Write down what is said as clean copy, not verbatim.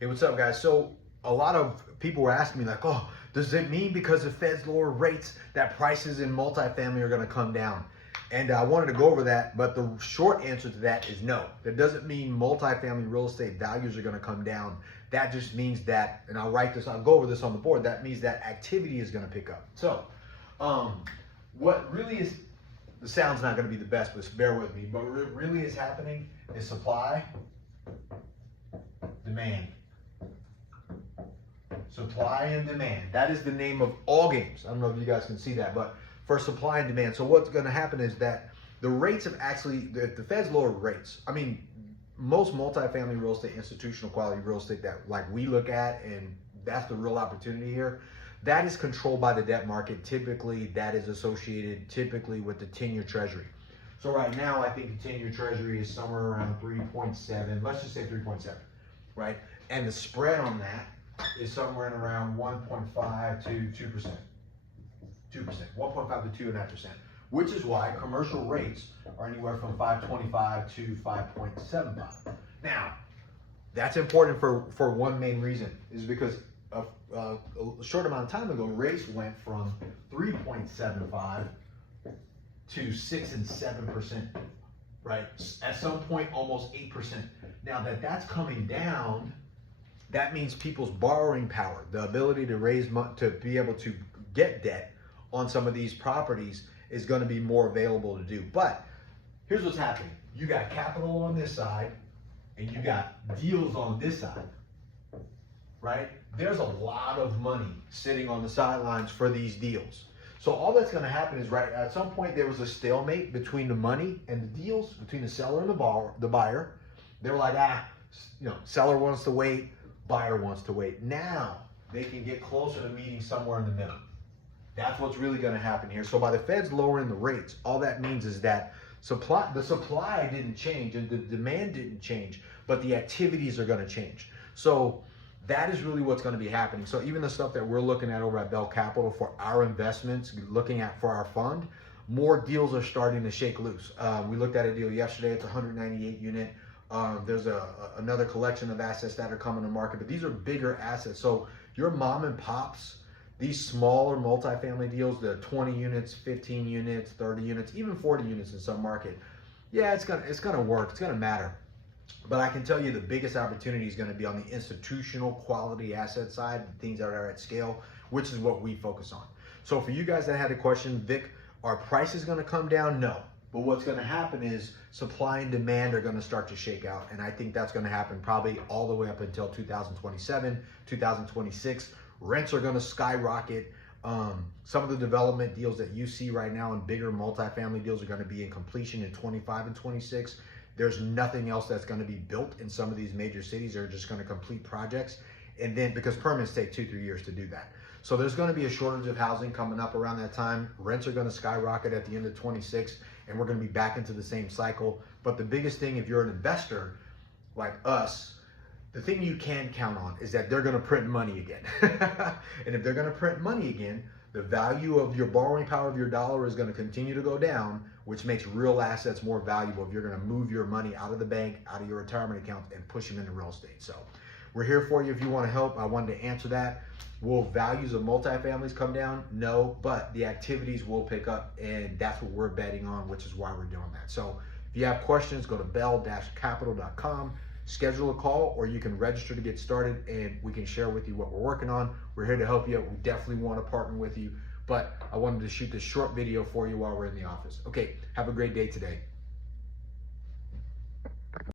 Hey, what's up, guys? So a lot of people were asking me like, oh, does it mean because the Fed's lower rates that prices in multifamily are going to come down? And I wanted to go over that, but the short answer to that is no. That doesn't mean multifamily real estate values are going to come down. That just means that, and I'll go over this on the board, that means that activity is going to pick up. So what really is, the sound's not going to be the best, but bear with me, but what really is happening is supply, demand. Supply and demand. That is the name of all games. I don't know if you guys can see that, but for supply and demand. So what's going to happen is that the rates have actually, the Fed's lowered rates. I mean, most multifamily real estate, institutional quality real estate that like we look at, and that's the real opportunity here, that is controlled by the debt market. Typically, that is associated typically with the 10-year treasury. So right now, I think the 10-year treasury is somewhere around 3.7, let's just say 3.7, right? And the spread on that is somewhere in around 1.5 to 2%. 1.5 to 2.5%, which is why commercial rates are anywhere from 5.25 to 5.75. Now, that's important for one main reason, is because a short amount of time ago, rates went from 3.75 to 6 and 7%, right? At some point, almost 8%. Now that's coming down, that means people's borrowing power, the ability to raise money, to be able to get debt on some of these properties is going to be more available to do. But here's what's happening. You got capital on this side and you got deals on this side, right? There's a lot of money sitting on the sidelines for these deals. So all that's going to happen is, right, at some point there was a stalemate between the money and the deals, between the seller and the buyer. They were like, seller wants to wait, buyer wants to wait. Now they can get closer to meeting somewhere in the middle. That's what's really going to happen here. So by the Feds lowering the rates, all that means is that the supply didn't change and the demand didn't change, but the activities are going to change. So that is really what's going to be happening. So even the stuff that we're looking at over at Bell Capital for our investments, looking at for our fund, more deals are starting to shake loose. We looked at a deal yesterday. It's a 198 unit. There's another collection of assets that are coming to market, but these are bigger assets. So your mom and pops, these smaller multifamily deals, the 20 units, 15 units, 30 units, even 40 units in some market, yeah, it's gonna work. It's gonna matter. But I can tell you the biggest opportunity is going to be on the institutional quality asset side, the things that are at scale, which is what we focus on. So for you guys that had a question, Vic, are prices going to come down? No. But what's going to happen is supply and demand are going to start to shake out. And I think that's going to happen probably all the way up until 2027, 2026. Rents are going to skyrocket. Some of the development deals that you see right now in bigger multifamily deals are going to be in completion in 25 and 26. There's nothing else that's going to be built in some of these major cities. They're just going to complete projects. And then because permits take 2-3 years to do that. So there's going to be a shortage of housing coming up around that time. Rents are going to skyrocket at the end of 26, and we're going to be back into the same cycle. But the biggest thing, if you're an investor like us, the thing you can count on is that they're going to print money again. And if they're going to print money again, the value of your borrowing power of your dollar is going to continue to go down, which makes real assets more valuable if you're going to move your money out of the bank, out of your retirement account, and push them into real estate. So we're here for you if you want to help. I wanted to answer that. Will values of multifamilies come down? No, but the activities will pick up, and that's what we're betting on, which is why we're doing that. So if you have questions, go to bell-capital.com. Schedule a call, or you can register to get started and we can share with you what we're working on. We're here to help you out. We definitely want to partner with you, but I wanted to shoot this short video for you while we're in the office. Okay, have a great day today.